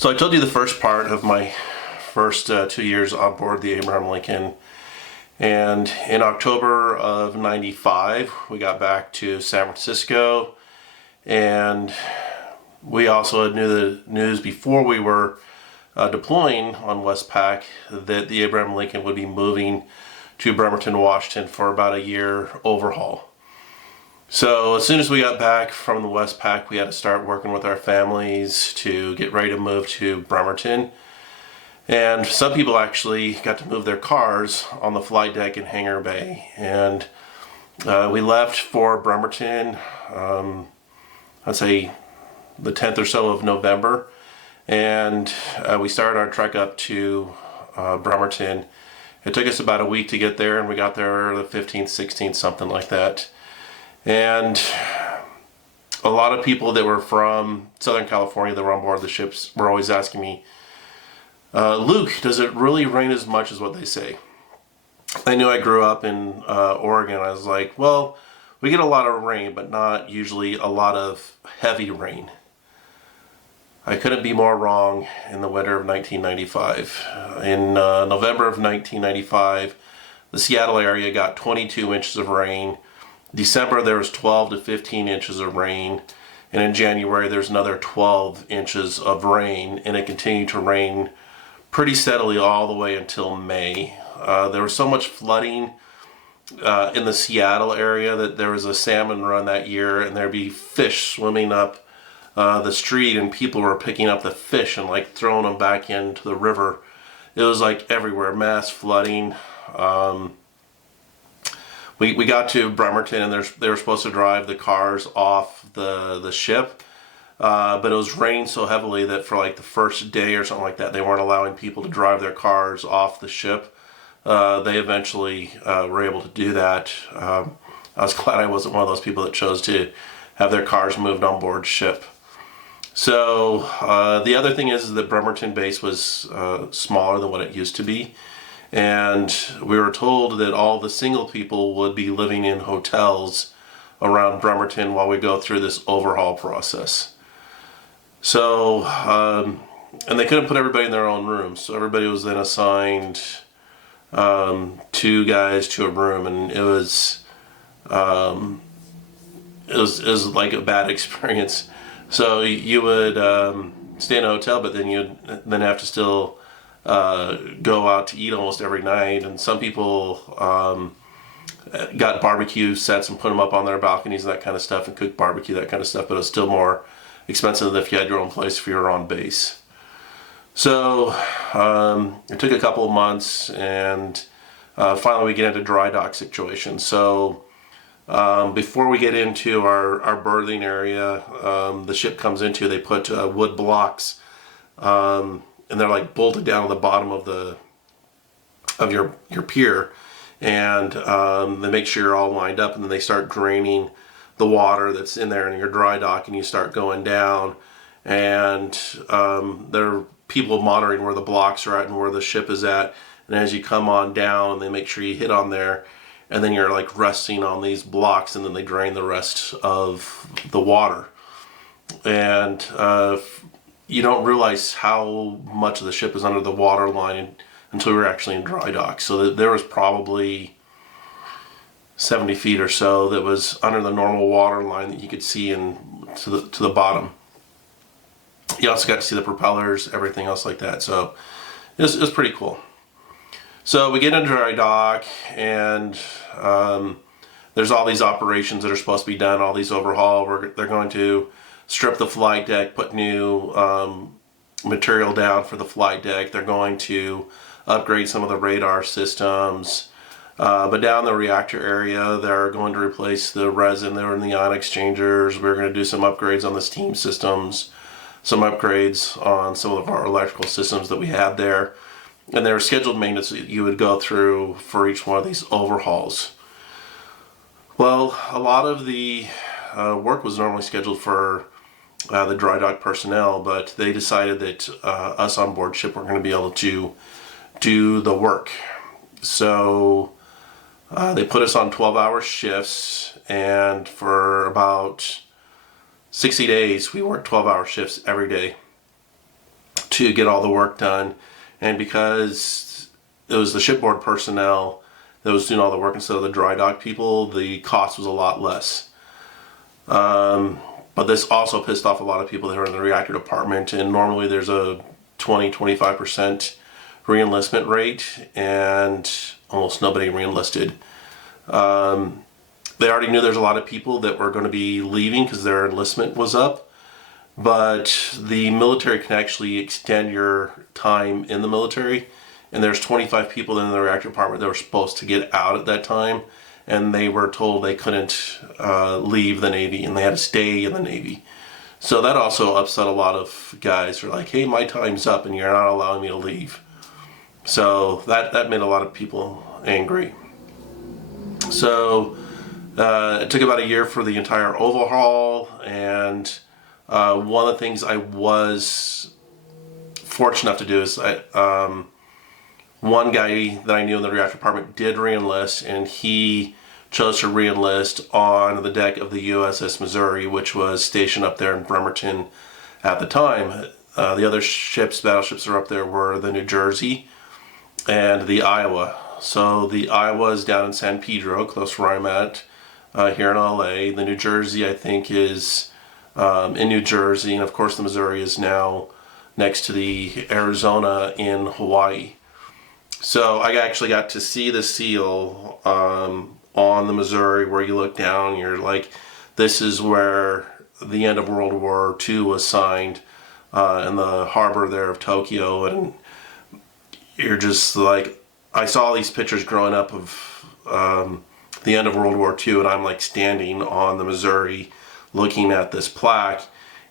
So I told you the first part of my first 2 years on board the Abraham Lincoln, and in October of '95 we got back to San Francisco, and we also knew the news before we were deploying on West Pac that the Abraham Lincoln would be moving to Bremerton, Washington for about a year overhaul. So as soon as we got back from the West Pac, we had to start working with our families to get ready to move to Bremerton. And some people actually got to move their cars on the flight deck in Hangar Bay. And we left for Bremerton, I'd say the 10th or so of November. And we started our trek up to Bremerton. It took us about a week to get there, and we got there the 15th, 16th, something like that. And a lot of people that were from Southern California that were on board the ships were always asking me, Luke, does it really rain as much as what they say? I knew I grew up in Oregon. I was like, well, we get a lot of rain, but not usually a lot of heavy rain. I couldn't be more wrong in the winter of 1995. In November of 1995, the Seattle area got 22 inches of rain. December there was 12 to 15 inches of rain, and in January there's another 12 inches of rain, and it continued to rain pretty steadily all the way until May. There was so much flooding in the Seattle area that there was a salmon run that year, and there'd be fish swimming up the street, and people were picking up the fish and like throwing them back into the river. It was like everywhere, mass flooding. We got to Bremerton, and they were supposed to drive the cars off the ship, but it was raining so heavily that for like the first day or something like that, they weren't allowing people to drive their cars off the ship. They eventually were able to do that. I was glad I wasn't one of those people that chose to have their cars moved on board ship. So the other thing is that Bremerton base was smaller than what it used to be. And we were told that all the single people would be living in hotels around Bremerton while we go through this overhaul process. So, and they couldn't put everybody in their own rooms, so everybody was then assigned 2 guys to a room, and it was like a bad experience. So you would stay in a hotel, but then you'd then have to still go out to eat almost every night, and some people got barbecue sets and put them up on their balconies and that kind of stuff, and cooked barbecue, that kind of stuff, but it was still more expensive than if you had your own place if you were on base. So it took a couple of months, and finally we get into dry dock situation. So before we get into our berthing area, the ship comes into, they put wood blocks, and they're like bolted down to the bottom of your pier, and they make sure you're all lined up, and then they start draining the water that's in there in your dry dock, and you start going down, and there are people monitoring where the blocks are at and where the ship is at, and as you come on down, they make sure you hit on there, and then you're like resting on these blocks, and then they drain the rest of the water. And you don't realize how much of the ship is under the water line until we're actually in dry dock. So there was probably 70 feet or so that was under the normal water line that you could see to the bottom. You also got to see the propellers, everything else like that. So it was pretty cool. So we get into dry dock, and there's all these operations that are supposed to be done, all these overhaul. They're going to strip the flight deck, put new material down for the flight deck. They're going to upgrade some of the radar systems. But down the reactor area, they're going to replace the resin there in the ion exchangers. We're going to do some upgrades on the steam systems, some upgrades on some of our electrical systems that we had there. And there were scheduled maintenance that you would go through for each one of these overhauls. Well, a lot of the work was normally scheduled for the dry dock personnel, but they decided that us on board ship were going to be able to do the work. So they put us on 12-hour shifts, and for about 60 days we worked 12-hour shifts every day. to get all the work done. And because it was the shipboard personnel that was doing all the work instead of the dry dock people, the cost was a lot less. But this also pissed off a lot of people that were in the reactor department, and normally there's a 20-25% re-enlistment rate, and almost nobody re-enlisted. They already knew there's a lot of people that were going to be leaving because their enlistment was up, but the military can actually extend your time in the military, and there's 25 people in the reactor department that were supposed to get out at that time, and they were told they couldn't leave the Navy, and they had to stay in the Navy. So that also upset a lot of guys who are like, hey, my time's up and you're not allowing me to leave. So that made a lot of people angry. So it took about a year for the entire overhaul, and one of the things I was fortunate enough to do is one guy that I knew in the reactor department did re-enlist, and he chose to re-enlist on the deck of the USS Missouri, which was stationed up there in Bremerton at the time. The other battleships that were up there were the New Jersey and the Iowa. So the Iowa is down in San Pedro, close to where I'm at, here in LA. The New Jersey, I think, is in New Jersey, and of course the Missouri is now next to the Arizona in Hawaii. So I actually got to see the seal on the Missouri, where you look down and you're like, this is where the end of World War II was signed in the harbor there of Tokyo. And you're just like, I saw all these pictures growing up of the end of World War II, and I'm like standing on the Missouri looking at this plaque,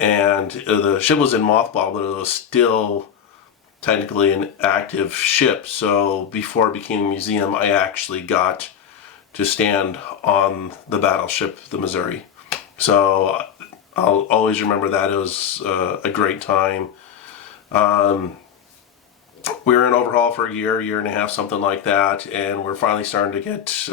and the ship was in mothball, but it was still technically an active ship. So before it became a museum, I actually got to stand on the battleship, the Missouri. So I'll always remember that. It was a great time. We were in overhaul for a year and a half, something like that, and we're finally starting to get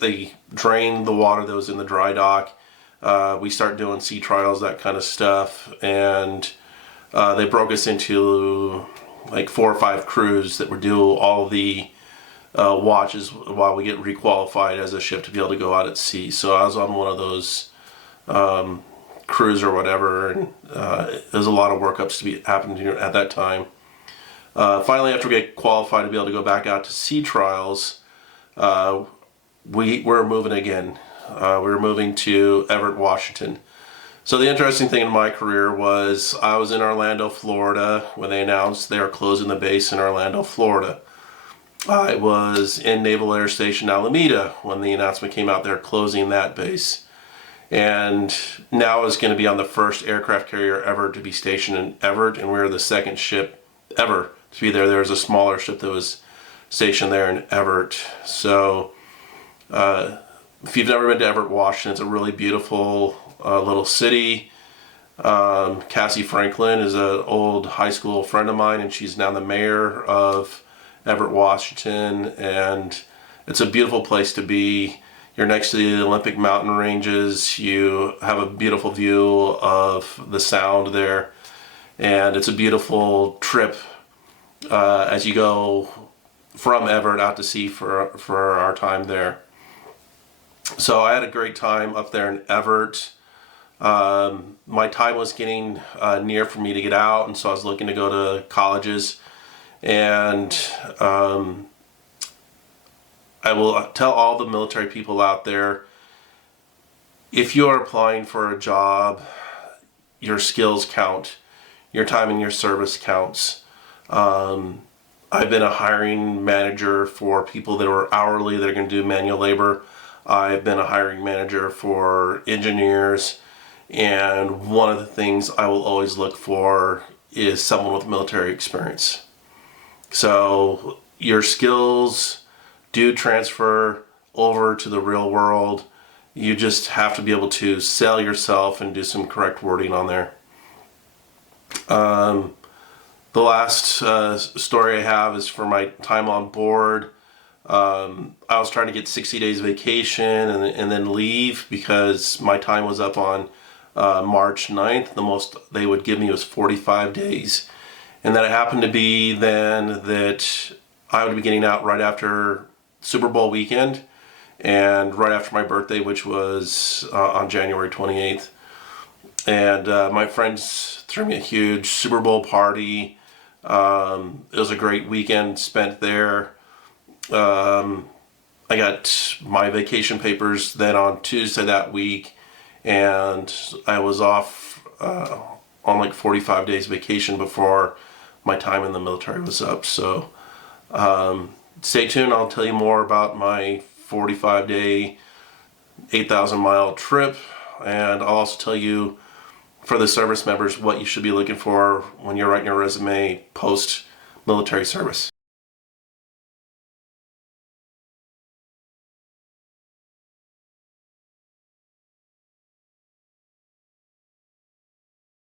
they drained the water that was in the dry dock. We start doing sea trials, that kind of stuff, and they broke us into like 4 or 5 crews that would do all the watches while we get requalified as a ship to be able to go out at sea. So I was on one of those crews or whatever, and there's a lot of workups to be happening at that time. Finally, after we get qualified to be able to go back out to sea trials, we were moving again. We were moving to Everett, Washington. So the interesting thing in my career was I was in Orlando, Florida when they announced they were closing the base in Orlando, Florida. I was in Naval Air Station Alameda when the announcement came out they're closing that base. And now I was going to be on the first aircraft carrier ever to be stationed in Everett, and we were the second ship ever to be there. There was a smaller ship that was stationed there in Everett. So if you've never been to Everett, Washington, it's a really beautiful little city. Cassie Franklin is an old high school friend of mine, and she's now the mayor of Everett, Washington, and it's a beautiful place to be. You're next to the Olympic mountain ranges. You have a beautiful view of the Sound there, and it's a beautiful trip as you go from Everett out to sea for our time there. So I had a great time up there in Everett. My time was getting near for me to get out, and so I was looking to go to colleges. And I will tell all the military people out there, if you are applying for a job, your skills count. Your time in your service counts. I've been a hiring manager for people that are hourly that are going to do manual labor. I've been a hiring manager for engineers, and one of the things I will always look for is someone with military experience. So your skills do transfer over to the real world. You just have to be able to sell yourself and do some correct wording on there. The last story I have is for my time on board. I was trying to get 60 days vacation and then leave because my time was up on March 9th. The most they would give me was 45 days. And that it happened to be then that I would be getting out right after Super Bowl weekend and right after my birthday, which was on January 28th. And my friends threw me a huge Super Bowl party. It was a great weekend spent there. I got my vacation papers then on Tuesday that week, and I was off on like 45 days vacation before my time in the military was up. So stay tuned. I'll tell you more about my 45-day, 8,000-mile trip, and I'll also tell you for the service members what you should be looking for when you're writing your resume post military service.